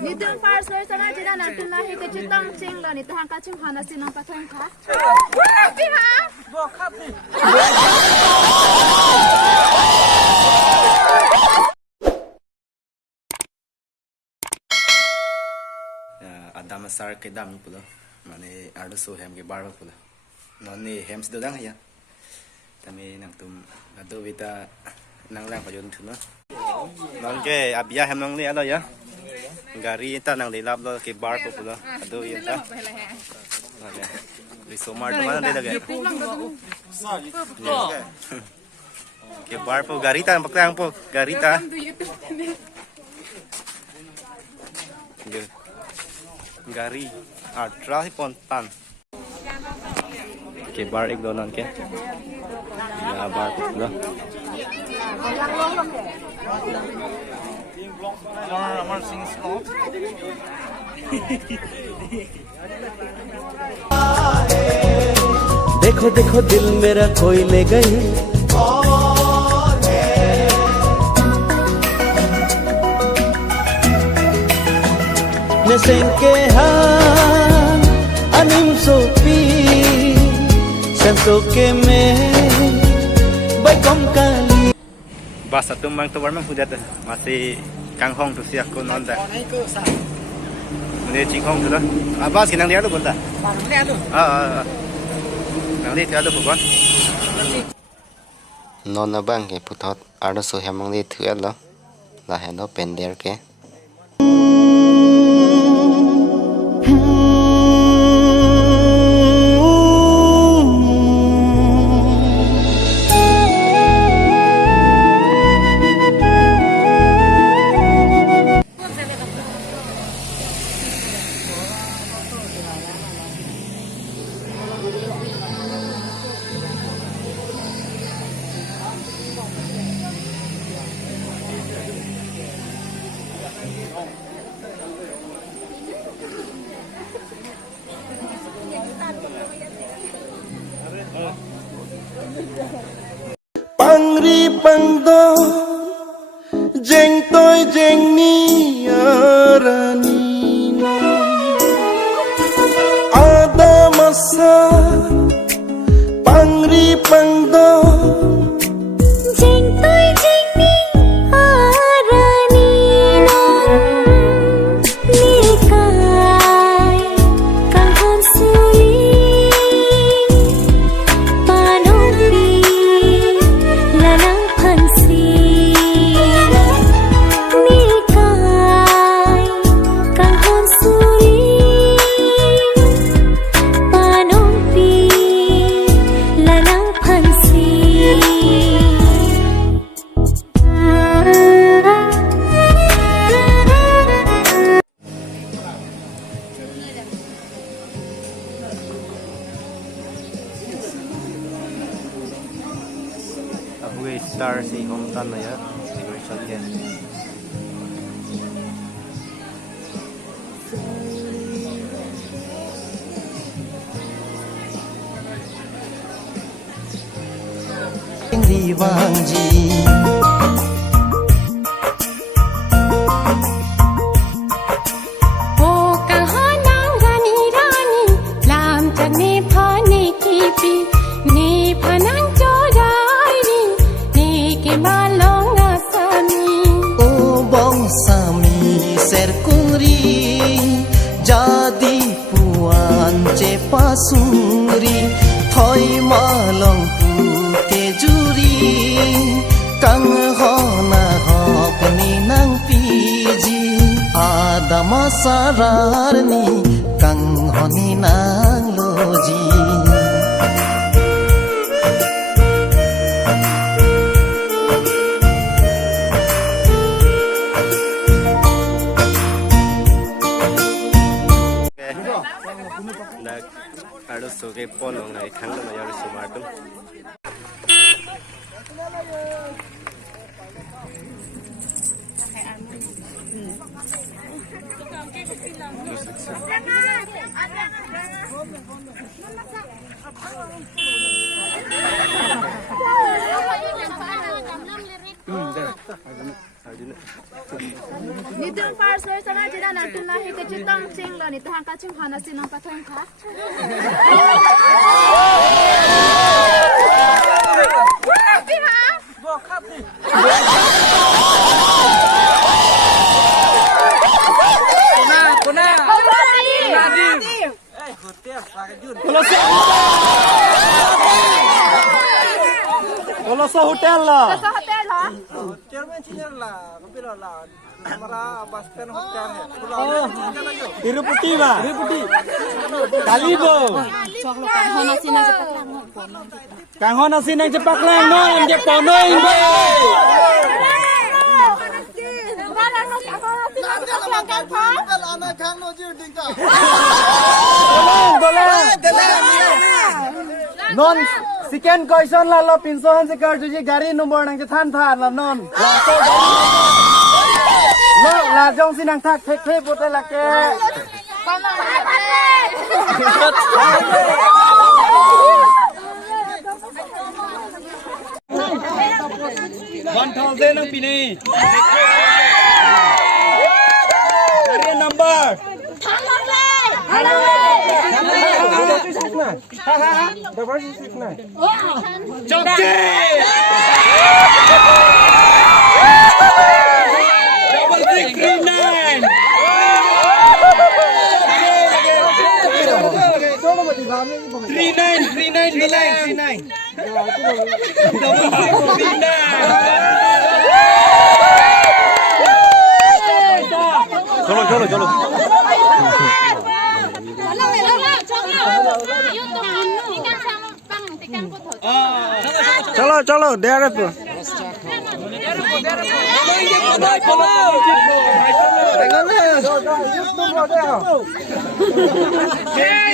你等发水上来，今天能等来一个就当真了，你等下个情况那是能把它看。对哈。我靠！Ada masar ke dam pula, mana ada so hem ke bar pula, noni hem sedang ya, tapi nang tum ada kita nang lang kajon tu na, non ke abia hem nang ni ada ya, gari ta nang lelap lo ke bar pula, ada ya ta, di somar tu mana dia lagi, ke bar pun gari ta pakai pun gari ta. Gari Artra Pontan ke bar ek donan ke ya bar lo amar sing slot देखो देखो दिल मेरा कोई ले गई Nesengke ha anim sopi sentoke me baik kali bas satu mang tu warna sudah tu masih kanghong tu siap kau nonton ini cingkong tu lah abas kinang dia tu pun tak nang dia tu pun non abang ke putot ada so hemang dia tu lah lah hendo pender ke Pangri pangdo jeng toy jeng ni arani ada masa pangri pangdo jeng toy jeng ni arani nikai kahon suri star si Homtan na ya siguro siya di wangji jadi puan cepasuri thoi malong pute juri kang hona hok ni nang piji ada masarar ni kang honi nang loji ada soge polong ngai khang na yar sumartum Ni tung par soi sana jina na tung na he ke chitang ching la ni tahang ka ching hana sinang pathong kha. Ti ha? Kuna. Coloso hotel lah. Sa hotel ha? Chairman senior lah, kapila lah. हमारा bus stand hotel है Tirupati ba? Tirupati. Kalibo. Kang hona sinang cepak lang no, am je ponoy be. Non second question la lo pinsohan se kar tuji gari number nang je than than la non. Lo la jong sinang thak thek thek bote la ke. $1,000 ang pini. Dari number. Chokche. Double 639. 39. चलो चलो डेरे पे Thank you.